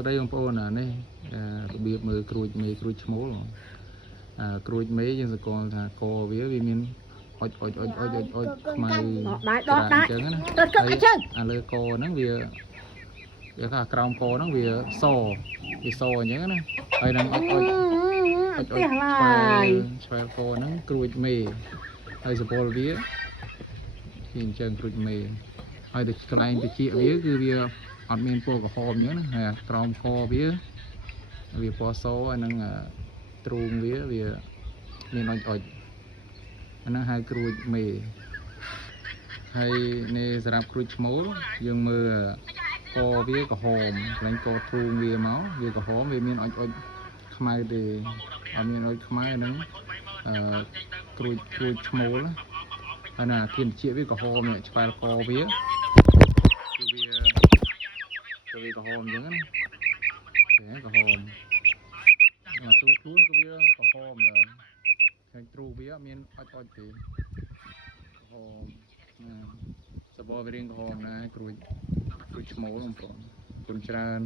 ស្ដីបងប្អូននេះរបៀបមើលក្រួយមេក្រួយឈ្មោលក្រួយមេយើងសកលថាកវាមានអុចខ្មៅច្រាអញ្ចឹងណាហើយលើកហ្នឹងវាថាក្រោមកហ្នឹងវាសអញ្ចឹងណាហើយនឹងអុចឆ្វែលកហ្នឹងក្រួយមេហើយសពលវាអញ្ចឹងក្រួយមេហើយទៅកន្លែងតិចវាគឺវាអត់មានពណ៌ក្រហមអញ្ចឹងណាហើយក្រោមកវាពណ៌សហើយនឹងទ្រូងវាមានអុចអាហ្នឹងហៅក្រួយមេហើយនៃសម្រាប់ក្រួយឈ្មោលយើងមើលកវាក្រហមកន្លែងកទ្រូងវាមកវាក្រហមវាមានអុចខ្មៅទេអត់មានអុចខ្មៅហ្នឹងក្រួយឈ្មោលហើយណាធានតិចវាក្រហមនេះឆ្វែលកវាគឺវាក្រហមអញ្ចឹងណាក្រហមមកទូខ្លួនក៏វាក្រហមដែរហើយទ្រូវាអត់មានអុចទេក្រហមសបោវារៀងក្រហមណាក្រួយឈ្មោលបងប្អូនគុណច្រើន